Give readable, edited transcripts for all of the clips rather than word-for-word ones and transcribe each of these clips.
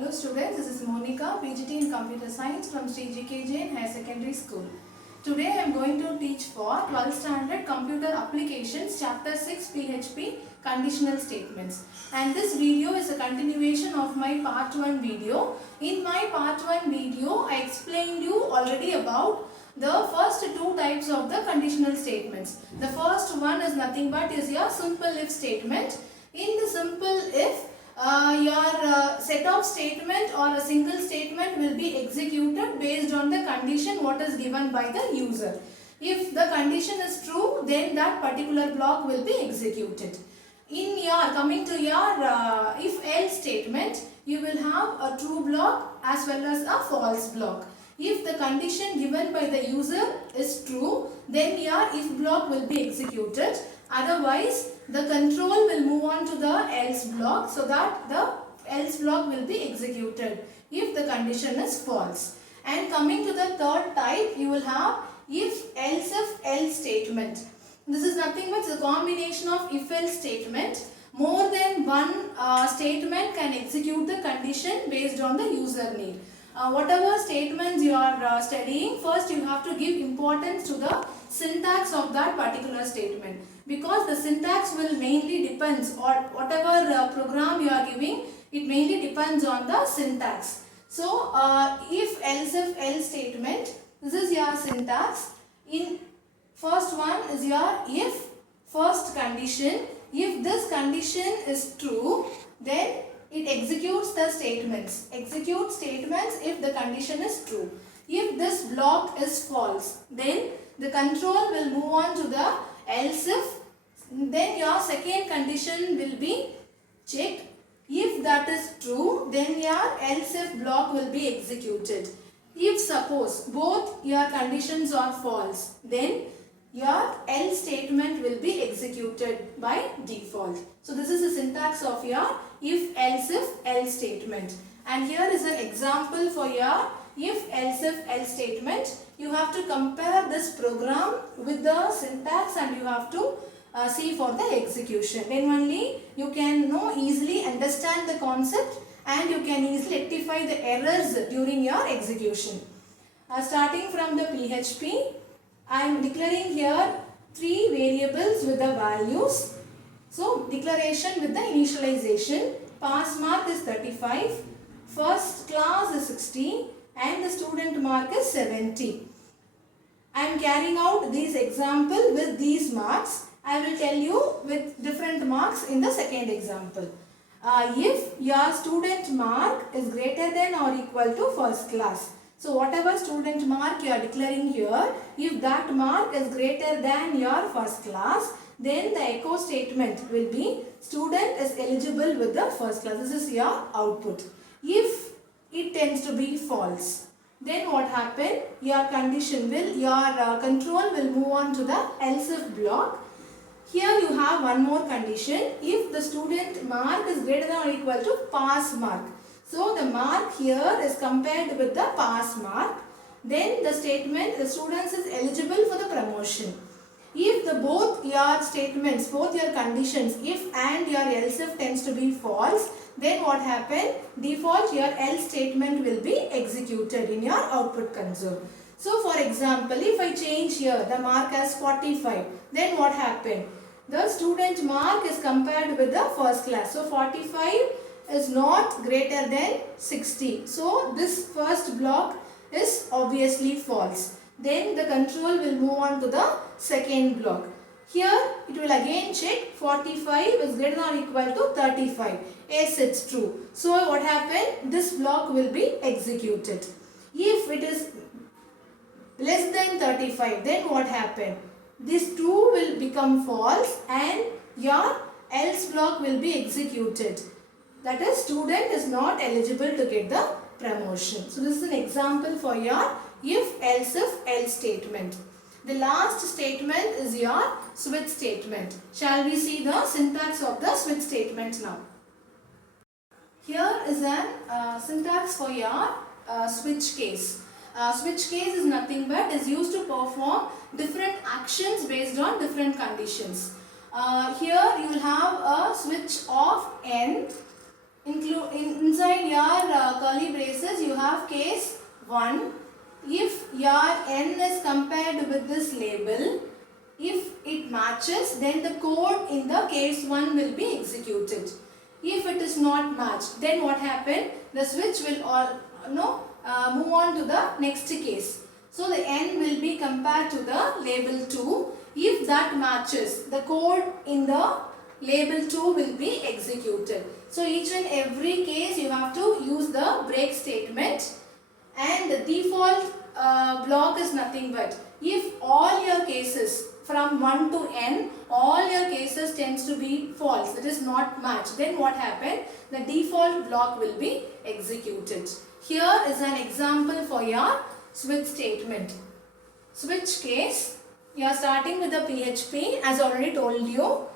Hello students, this is Monica, PGT in Computer Science from Sri GK Jain Higher Secondary School. Today I am going to teach for 12th Standard Computer Applications Chapter 6 PHP Conditional Statements. And this video is a continuation of my part 1 video. In my part 1 video, I explained you already about the first two types of the conditional statements. The first one is nothing but is your simple if statement. In the simple if, your set of statement or a single statement will be executed based on the condition what is given by the user. If the condition is true, then that particular block will be executed. In your coming to your if else statement, you will have a true block as well as a false block. If the condition given by the user is true, then your if block will be executed. Otherwise, the control will move on to the else block so that the else block will be executed if the condition is false. And coming to the third type, you will have if else statement. This is nothing but the combination of if else statement. More than one statement can execute the condition based on the user need. Whatever statements you are studying, first you have to give importance to the syntax of that particular statement, because the syntax will mainly depends, or whatever program you are giving, it mainly depends on the syntax. So if else statement, this is your syntax. In first one is your if first condition. If this condition is true, then it executes the statements. Execute statements if the condition is true. If this block is false, then the control will move on to the else if. Then your second condition will be checked. If that is true, then your else if block will be executed. If suppose both your conditions are false, then your else statement will be executed by default. So this is the syntax of your if else statement. And here is an example for your if else statement. You have to compare this program with the syntax and you have to see for the execution. Then only you can easily understand the concept and you can easily rectify the errors during your execution. Starting from the PHP, I am declaring here three variables with the values. So declaration with the initialization. Pass mark is 35, first class is 60 and the student mark is 70. I am carrying out this example with these marks. I will tell you with different marks in the second example. If your student mark is greater than or equal to first class. So whatever student mark you are declaring here, if that mark is greater than your first class, then the echo statement will be student is eligible with the first class. This is your output. If it tends to be false, then what happen? Your condition will, your control will move on to the else if block. Here you have one more condition. If the student mark is greater than or equal to pass mark. So the mark here is compared with the pass mark. Then the statement, the students is eligible for the promotion. If the both your statements, both your conditions, if and your else if tends to be false, then what happen? Default your else statement will be executed in your output console. So for example, if I change here the mark as 45, then what happened? The student mark is compared with the first class. So 45 is not greater than 60. So this first block is obviously false. Then the control will move on to the second block. Here it will again check 45 is greater than or equal to 35. Yes, it's true. So what happened? This block will be executed. If it is less than 35, then what happened? This 2 will become false and your else block will be executed. That is, student is not eligible to get the promotion. So this is an example for your if else statement. The last statement is your switch statement. Shall we see the syntax of the switch statement now? Here is an syntax for your switch case. Switch case is nothing but is used to perform different actions based on different conditions. Here you will have a switch of n inside your curly braces you have case 1. If your n is compared with this label, if it matches, then the code in the case 1 will be executed. If it is not matched, then what happened? The switch will move on to the next case. So the n will be compared to the label 2. If that matches, the code in the label 2 will be executed. So each and every case you have to use the break statement, and the default block is nothing but if all your cases from 1 to n, all your cases tends to be false, that is not matched, then what happened? The default block will be executed. Here is an example for your switch statement. Switch case, you are starting with the PHP as already told you.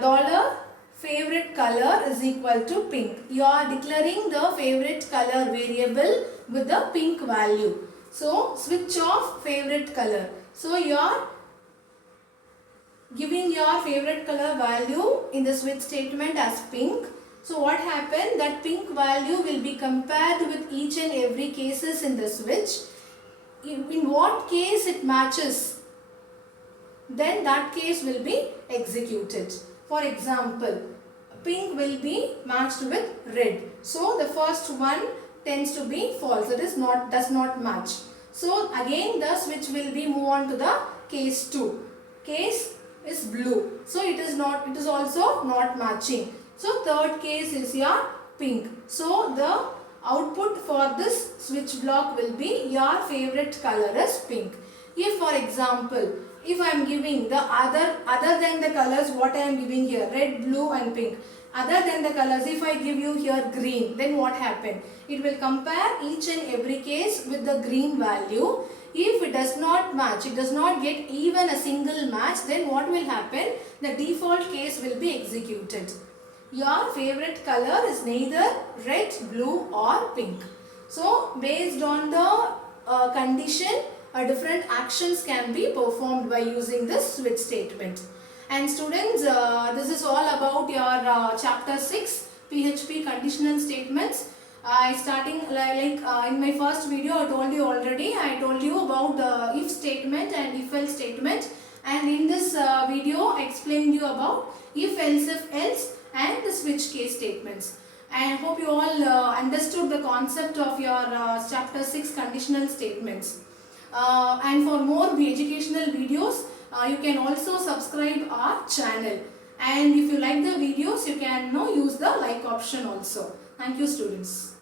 Dollar favorite color is equal to pink. You are declaring the favorite color variable with the pink value. So switch off favorite color. So you are giving your favorite color value in the switch statement as pink. So what happened? That pink value will be compared with each and every cases in the switch. In what case it matches, then that case will be executed. For example, pink will be matched with red. So the first one tends to be false, that is does not match. So again the switch will be move on to the case 2. Case is blue. So it is also not matching. So third case is your pink. So the output for this switch block will be your favorite color is pink. If for example, if I am giving the other than the colors what I am giving here, red, blue and pink, other than the colors, if I give you here green, then what happened? It will compare each and every case with the green value. If it does not match, it does not get even a single match, then what will happen? The default case will be executed. Your favorite color is neither red, blue or pink. So based on the condition, different actions can be performed by using this switch statement. And students, this is all about your chapter 6 PHP conditional statements. Starting in my first video I told you already, I told you about the if statement and if else statement, and in this video I explained you about if else, if else and the switch case statements. I hope you all understood the concept of your chapter 6 conditional statements. And for more educational videos, you can also subscribe our channel. And if you like the videos, you can use the like option also. Thank you, students.